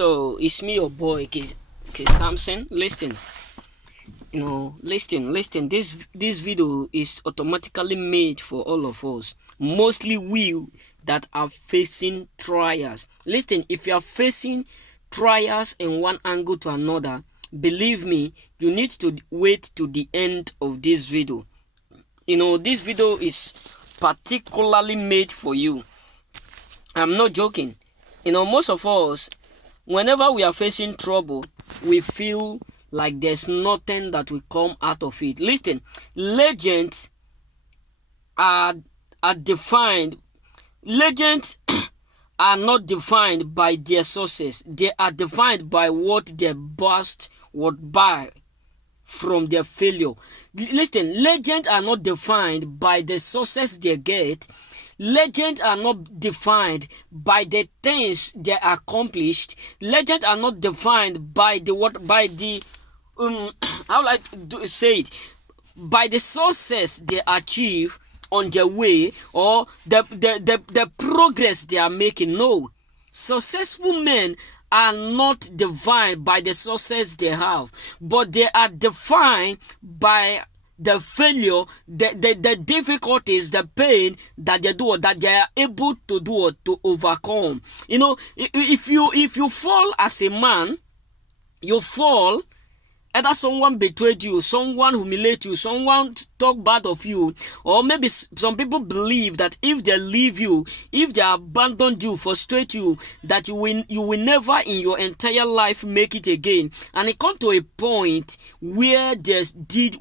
So it's me, your boy, K Samson. Listen, listen. This video is automatically made for all of us, mostly we that are facing trials. Listen, if you are facing trials in one angle to another, believe me, you need to wait to the end of this video. This video is particularly made for you. I'm not joking. Most of us, whenever we are facing trouble, we feel like there's nothing that will come out of it. Listen, legends are defined. Legends are not defined by their sources. They are defined by what they burst would buy from their failure. Listen, legends are not defined by the sources they get. Legends are not defined by the things they accomplished. Legends are not defined by the how like to say it, by the success they achieve on their way, or the progress they are making. No, successful men are not defined by the success they have, but they are defined by the failure, the difficulties, the pain that they do, or that they are able to do or to overcome. If you fall as a man, you fall. Either someone betrayed you, someone humiliated you, someone talk bad of you, or maybe some people believe that if they leave you, if they abandon you, frustrate you, that you will never in your entire life make it again. And it come to a point where they did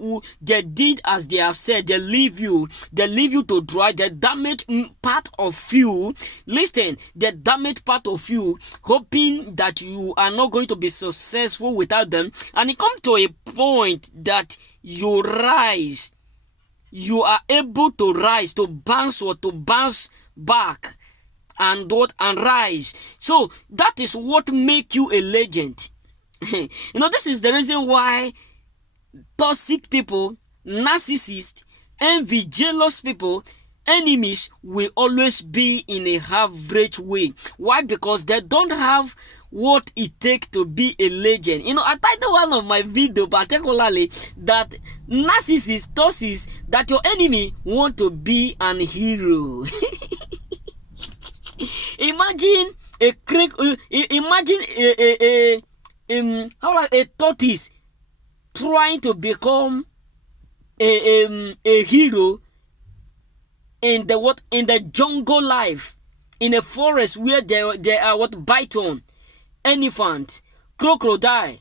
as they have said. They leave you to dry. The damaged part of you, listen, the damaged part of you, hoping that you are not going to be successful without them. And it come to a point that you rise, you are able to rise, to bounce back and rise. So that is what make you a legend. This is the reason why toxic people, narcissists, envy, jealous people, enemies will always be in a average way. Why? Because they don't have what it takes to be a legend. I titled one of my video particularly that narcissists, toxics, that your enemy want to be an hero. Imagine a tortoise trying to become a hero in the jungle life, in a forest where they are python, elephant, crocodile,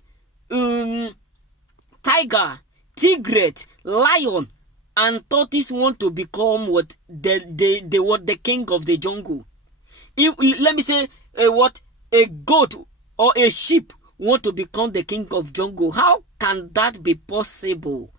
tiger, tigret, lion, and tortoise want to become the king of the jungle. Let me say a goat or a sheep want to become the king of jungle. How can that be possible?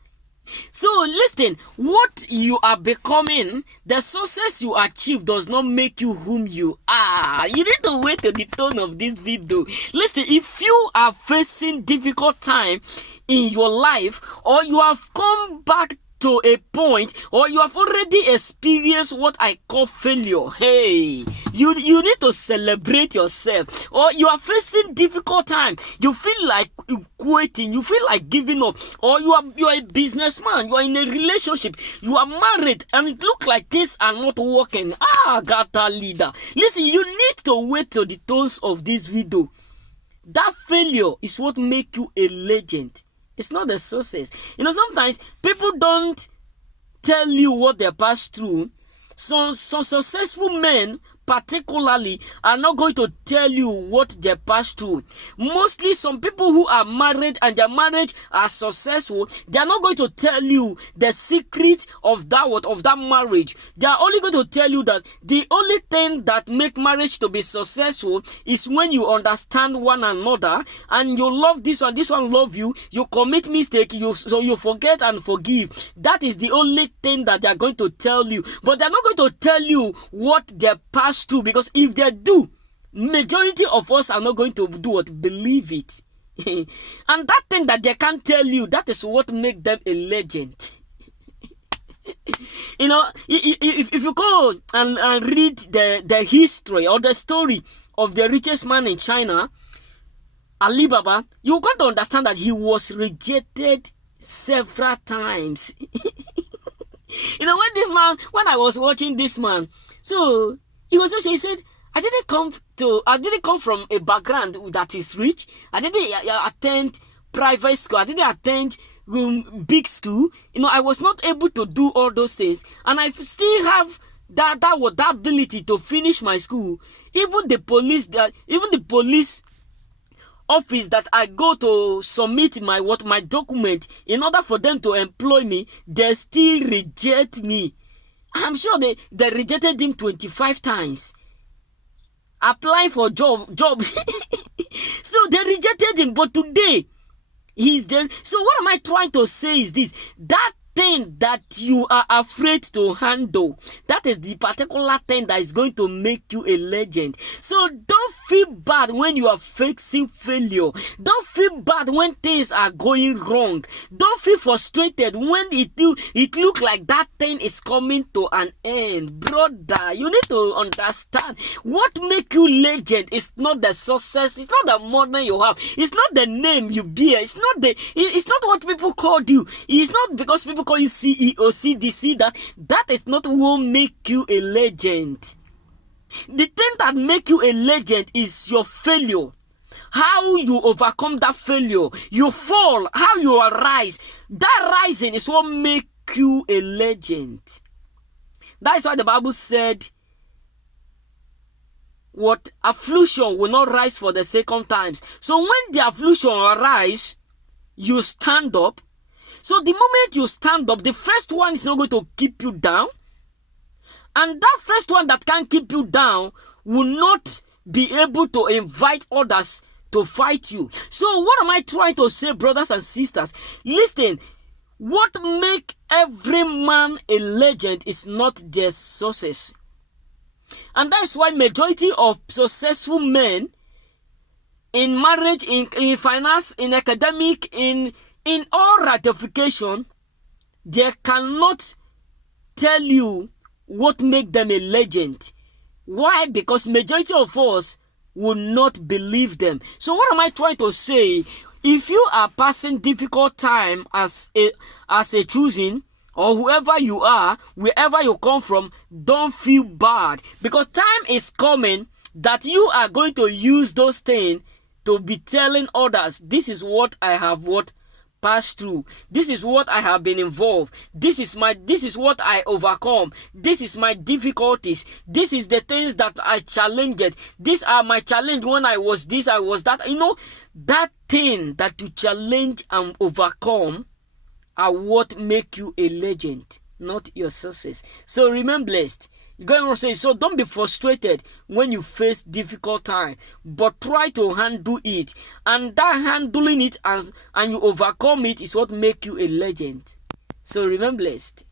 So listen, what you are becoming, the success you achieve does not make you whom you are. You need to wait to the tone of this video. Listen, if you are facing difficult time in your life, or you have come back to a point, or you have already experienced what I call failure, hey, you need to celebrate yourself. Or you are facing difficult time, you feel like quitting, you feel like giving up, or you are a businessman, you are in a relationship, you are married, and it looks like things are not working. Gata leader, listen, you need to wait till the tones of this video. That failure is what make you a legend. It's not the success. Sometimes people don't tell you what they passed through. Some successful men particularly are not going to tell you what they passed through. Mostly some people who are married and their marriage are successful, they are not going to tell you the secret of that marriage. They are only going to tell you that the only thing that make marriage to be successful is when you understand one another, and you love this one love you, you commit mistake, so you forget and forgive. That is the only thing that they are going to tell you. But they are not going to tell you what they passed through, because if they do, majority of us are not going to believe it. And that thing that they can't tell you, that is what makes them a legend. If you go and read the history or the story of the richest man in China, Alibaba, you're going to understand that he was rejected several times. You know, when I was watching this man, so he said, I didn't come from a background that is rich. I didn't attend private school. I didn't attend big school. You know, I was not able to do all those things, and I still have that ability to finish my school. Even the police office that I go to submit my document in order for them to employ me, they still reject me. I'm sure they rejected him 25 times. Applying for job. So they rejected him, but today he's there. So what am I trying to say is this: that thing that you are afraid to handle, that is the particular thing that is going to make you a legend. So don't feel bad when you are facing failure. Don't feel bad when things are going wrong. Don't feel frustrated when it look like that thing is coming to an end. Brother, you need to understand what make you legend is not the success, it's not the money you have, it's not the name you bear, it's not what people called you, it's not because people call you CEO, CDC, that is not what will make you a legend. The thing that make you a legend is your failure. How you overcome that failure. You fall, how you arise. That rising is what make you a legend. That is why the Bible said, what affliction will not rise for the second times. So when the affliction arise, you stand up. So the moment you stand up, the first one is not going to keep you down. And that first one that can keep you down will not be able to invite others to fight you. So what am I trying to say, brothers and sisters? Listen, what make every man a legend is not their success. And that's why majority of successful men in marriage, in finance, in academic, in all ratification, they cannot tell you what make them a legend. Why? Because majority of us will not believe them. So what am I trying to say? If you are passing difficult time as a choosing, or whoever you are, wherever you come from, don't feel bad, because time is coming that you are going to use those things to be telling others, this is what I have passed through, this is what I have been involved, this is what I overcome, this is my difficulties, this is the things that I challenged, these are my challenge when I was this, I was that. You know, that thing that you challenge and overcome are what make you a legend, not your success. So remain blessed. God will say, so don't be frustrated when you face difficult time, but try to handle it. And that handling it and you overcome it is what make you a legend. So remain blessed.